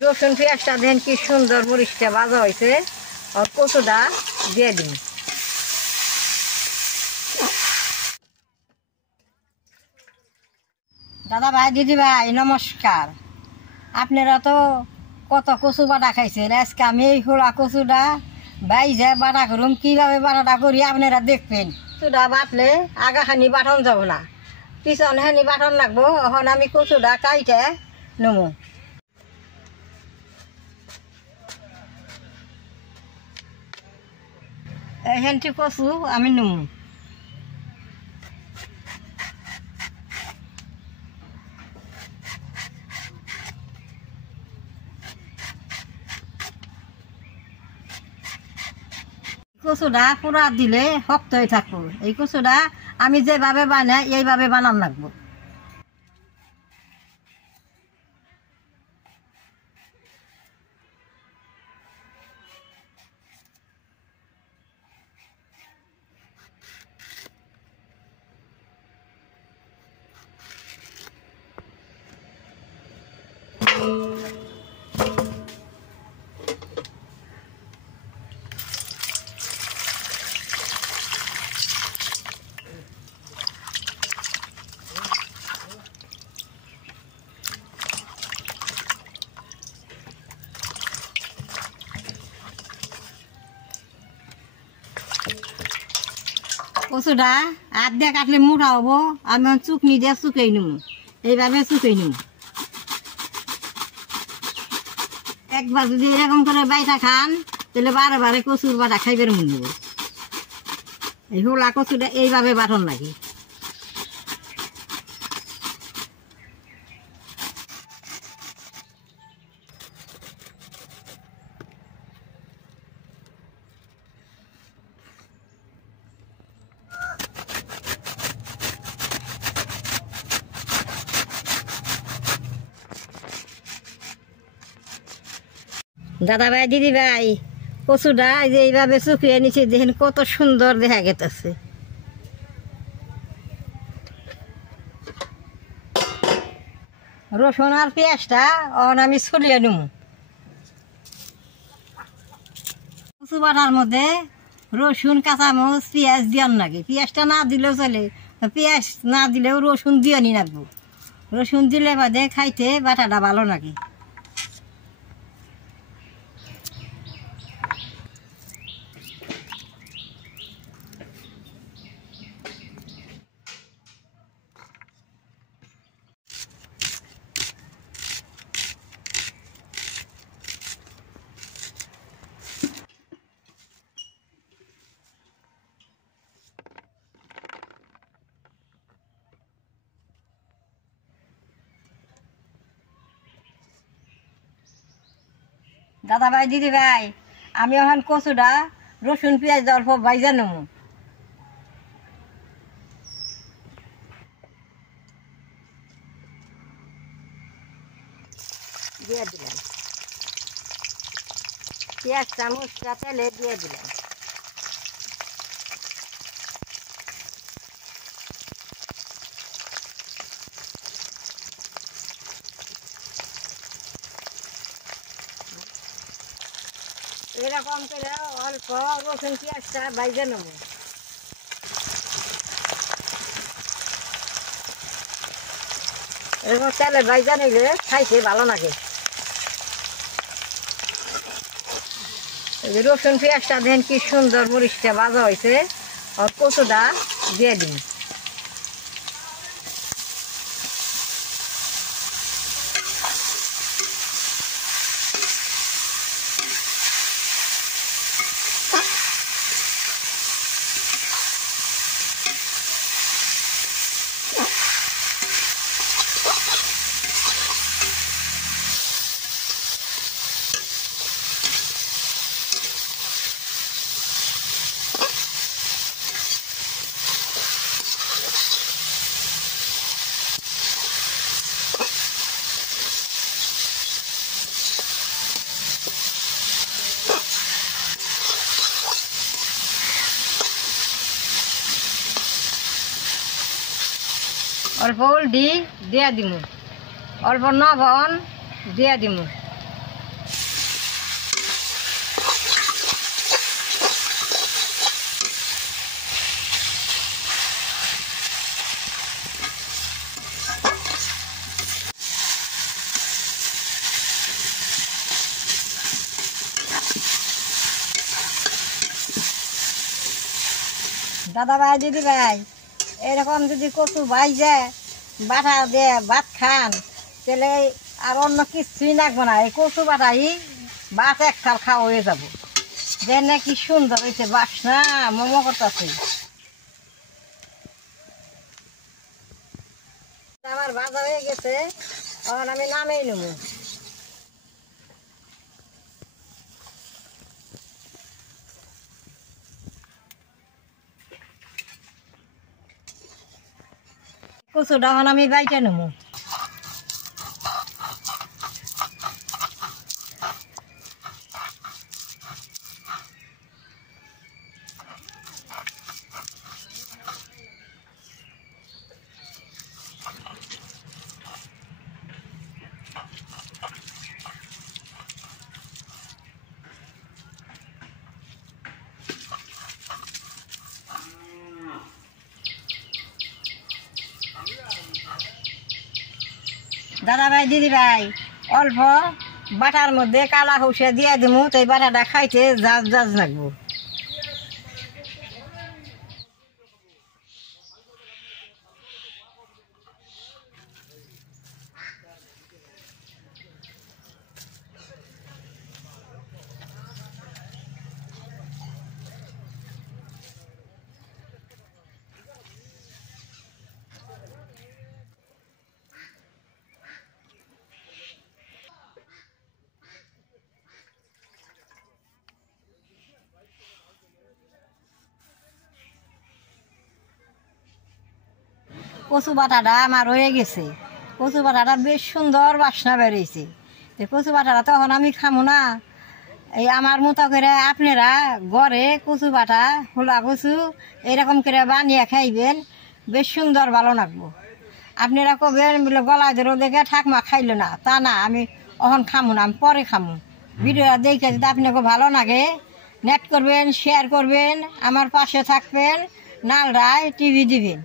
রসুন পেঁয়াজটা দেখেন কি সুন্দর মরিচটা ভাজা হয়েছে। আর কচুটা দিয়ে দিন। দাদা ভাই দিদি ভাই নমস্কার। আপনারা তো কত কচু বাটা খাইছেন, আজকে আমি এই খোলা কচুটা বাইজে বাটা করুম। কীভাবে বাটাটা করি আপনারা দেখবেন। কচুটা বাটলে আগাখানি বাটন যাব না, পিছনখানি বাটন লাগবো। এখন আমি কচুটা কাইটে নমু। এইখানটি কচু আমি নমু। কচুটা পুরা দিলে শক্ত হয়ে থাকবো। এই কচুটা আমি যেভাবে বানাই এইভাবে বানান লাগবো। কচুটা হাত দিয়ে কাটলে মোটা হবো। আমি চুকনি দিয়ে চুকাই নিব, এইভাবে চুকাই নিব। একবার যদি এরকম করে বাইটা খান তাহলে বারে বারে কচুর বাটা খাইবার মন নেব। এই হোলা কচুটা এইভাবে বাটন লাগে। দাদা ভাই দিদি ভাই কচুটা যে এইভাবে শুকিয়ে নিচ্ছে, দেখেন কত সুন্দর দেখা গেছে। রসুন আর পেঁয়াজটা আমি ছড়িয়ে নেব। কচু বাটার মধ্যে রসুন কাঁচামরিচ পেঁয়াজ দিয়ান লাগে। পেঁয়াজটা না দিলেও চলে, পেঁয়াজ না দিলেও রসুন দিয়ে নি রাখবো। রসুন দিলে বাদে খাইতে বাটাটা ভালো লাগে। দাদা ভাই দিদি ভাই আমি এখন কচুটা রসুন পেঁয়াজ অল্প ভাইজা নেব। দিয়ে দিলাম পেঁয়াজটা মশলা তেলে দিয়ে দিলাম। এরকম করে অল্প রসুন পেঁয়াজটা ভাইজা নেব। এরকম তেলে ভাইজা নিলে খাইতে ভালো লাগে। রসুন পেঁয়াজটা দেখেন কি সুন্দর মরিচটা ভাজা হয়েছে। আর কচুটা দিয়ে দিন। অল্প হলদি দিয়া দিমু, অল্প লবণ দিয়া দিমু। দাদা ভাই দিদি ভাই এরকম যদি কচু ভাইজে বাটা দিয়ে ভাত খান তাহলে আর অন্য কিছুই লাগবে না। এই কচু বাটাই ভাত এক থাল খাওয়া হয়ে যাবো। দেন না কি সুন্দর হয়েছে, বাসনা মোমো করতেছে। আমার ভাজা হয়ে গেছে, তখন আমি নামেই নেব। কচুটা এখন আমি বাইটে নেব। দাদা ভাই দিদি ভাই অল্প বাটার মধ্যে কালা হৌসে দিয়ে দেবো, তো এই বাটাটা খাইতে জাজ জাজ লাগবো। কচু বাটাটা আমার হয়ে গেছে। কচু বাটাটা বেশ সুন্দর বাসনা বেরিয়েছে। তো কচু বাটাটা তখন আমি খামো না। এই আমার মতো করে আপনারা ঘরে কচু বাটা হোলা কচু এরকম করে বানিয়ে খাইবেন, বেশ সুন্দর ভালো লাগবো। আপনারা কবেন বলে গলায় ধরো দেখে ঠাকমা খাইলো না, তা না, আমি অখন খামো না, আমি পরে খামো। ভিডিওটা দেখে যদি আপনাকে ভালো লাগে নেট করবেন, শেয়ার করবেন, আমার পাশে থাকবেন, নাল রায় টিভি দিবেন।